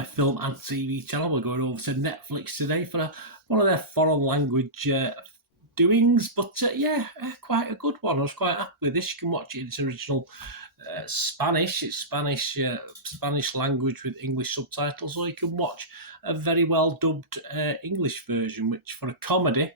my film and TV channel. We're going over to Neflix today for one of their foreign language doings, but quite a good one. I was quite happy with this. You can watch it in its original Spanish. It's Spanish language with English subtitles, or you can watch a very well dubbed English version, which for a comedy,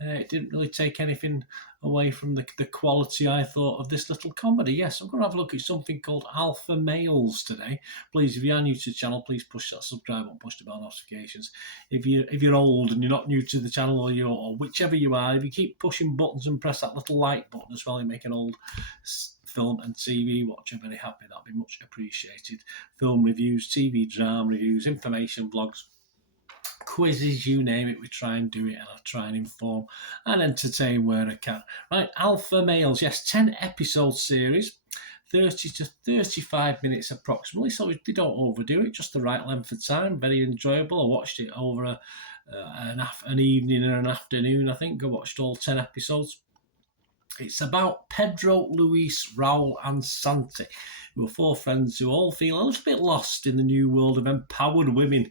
it didn't really take anything away from the quality, I thought, of this little comedy. Yes, I'm going to have a look at something called Alpha Males today. Please, if you are new to the channel, please push that subscribe button, push the bell notifications. If you're old and you're not new to the channel, or whichever you are, if you keep pushing buttons and press that little like button as well, you make an old film and TV watcher very happy. That'd be much appreciated. Film reviews, TV drama reviews, information blogs, quizzes, you name it, we try and do it, and I try and inform and entertain where I can. Right, Alpha Males, yes, 10 episode series, 30 to 35 minutes approximately, so they don't overdo it, just the right length of time, very enjoyable. I watched it over an evening and an afternoon, I think. I watched all 10 episodes. It's about Pedro, Luis, Raul and Santi, who are four friends who all feel a little bit lost in the new world of empowered women.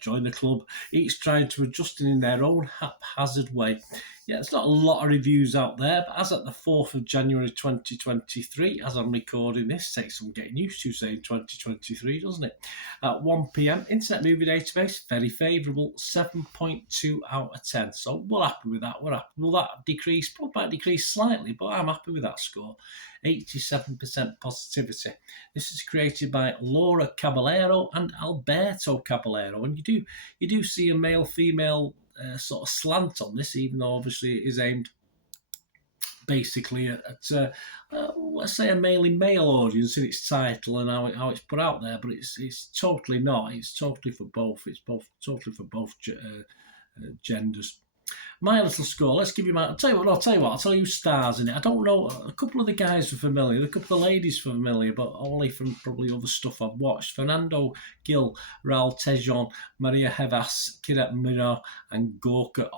Join the club, each trying to adjust in their own haphazard way. Yeah, there's not a lot of reviews out there, but as at the 4th of January 2023, as I'm recording this, takes some getting used to saying 2023, doesn't it? At 1 p.m, Internet Movie Database, very favourable, 7.2 out of 10. So we're happy with that. Will that decrease? Probably might decrease slightly, but I'm happy with that score. 87% positivity. This is created by Laura Caballero and Alberto Caballero, and you do see a male-female sort of slant on this, even though obviously it is aimed basically at let's say a mainly male audience in its title and how it's put out there, but it's totally not. It's totally for both. It's totally for both genders. My little score, let's give you I'll tell you who stars in it. I don't know, a couple of the guys are familiar, a couple of the ladies are familiar, but only from probably other stuff I've watched. Fernando Gil, Raul Tejon, Maria Hevas, Kira Miro and Gorka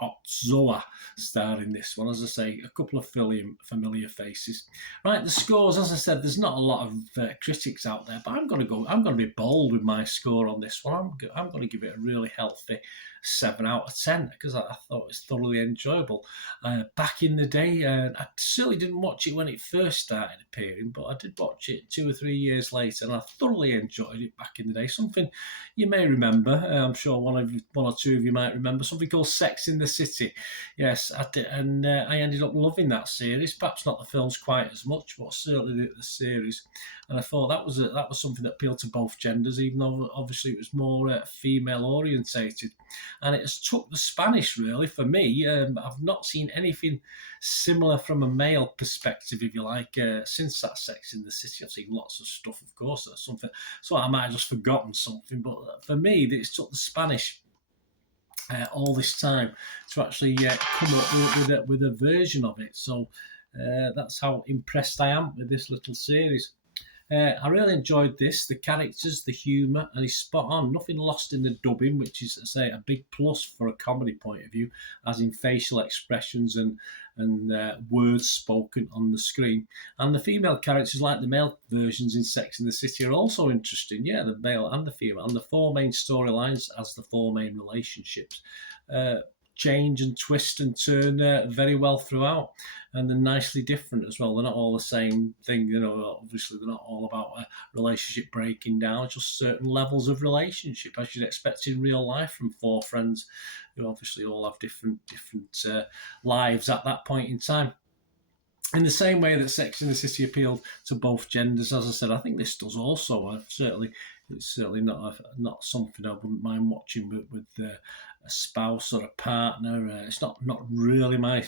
Otzoa star in this one. As I say, a couple of familiar faces. Right, the scores, as I said, there's not a lot of critics out there, but I'm going to be bold with my score on this one. I'm going to give it a really healthy 7 out of 10 because I thought it was thoroughly enjoyable. Back in the day, I certainly didn't watch it when it first started appearing, but I did watch it 2 or 3 years later, and I thoroughly enjoyed it back in the day. Something you may remember, I'm sure one or two of you might remember, something called Sex in the City. Yes, I did, and I ended up loving that series. Perhaps not the films quite as much, but certainly the series. And I thought that was something that appealed to both genders, even though obviously it was more female orientated. And it has took the Spanish, really, for me. I've not seen anything similar from a male perspective, if you like, since that Sex in the City. I've seen lots of stuff, of course, that's something, so I might have just forgotten something, but for me, it's took the Spanish all this time to actually come up with a version of it. So that's how impressed I am with this little series. I really enjoyed this, the characters, the humour, and he's spot on. Nothing lost in the dubbing, which is, I say, a big plus for a comedy point of view, as in facial expressions and words spoken on the screen. And the female characters, like the male versions in Sex and the City, are also interesting. Yeah, the male and the female, and the 4 main storylines as the 4 main relationships change and twist and turn very well throughout, and they're nicely different as well. They're not all the same thing, obviously they're not all about a relationship breaking down, just certain levels of relationship, as you'd expect in real life from 4 friends who obviously all have different lives at that point in time. In the same way that Sex and the City appealed to both genders, as I said, I think this does also. It's certainly not something I wouldn't mind watching with a spouse or a partner. It's not really my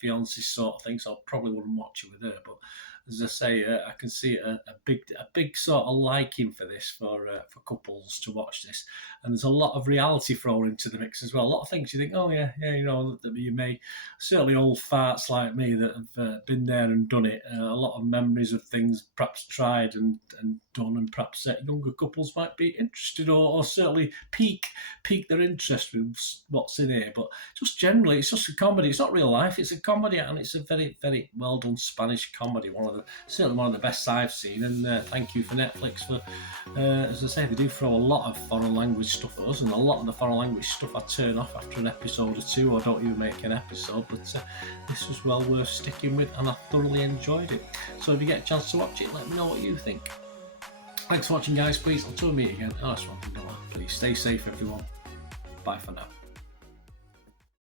fiance's sort of thing, so I probably wouldn't watch it with her. But as I say, I can see a big sort of liking for this for couples to watch this, and there's a lot of reality thrown into the mix as well. A lot of things you think, oh yeah, that you may, certainly old farts like me that have been there and done it. A lot of memories of things perhaps tried and done, and perhaps younger couples might be interested or certainly pique their interest with what's in here. But just generally, it's just a comedy. It's not real life. It's a comedy, and it's a very, very well done Spanish comedy. One of certainly one of the best I've seen. And thank you for Netflix for, as I say, they do throw a lot of foreign language stuff at us, and a lot of the foreign language stuff I turn off after an episode or two, or don't even make an episode. But this was well worth sticking with, and I thoroughly enjoyed it. So if you get a chance to watch it, let me know what you think. Thanks for watching, guys. Please, until we meet again, that's one thing. Please stay safe, everyone. Bye for now.